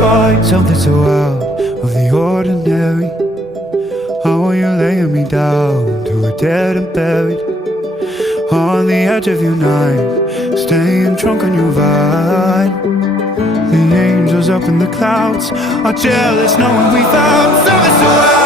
find something so out of the ordinary? How are you laying me down to a dead and buried? On the edge of your night, staying drunk on your vine. The angels up in the clouds are jealous knowing we found something so out.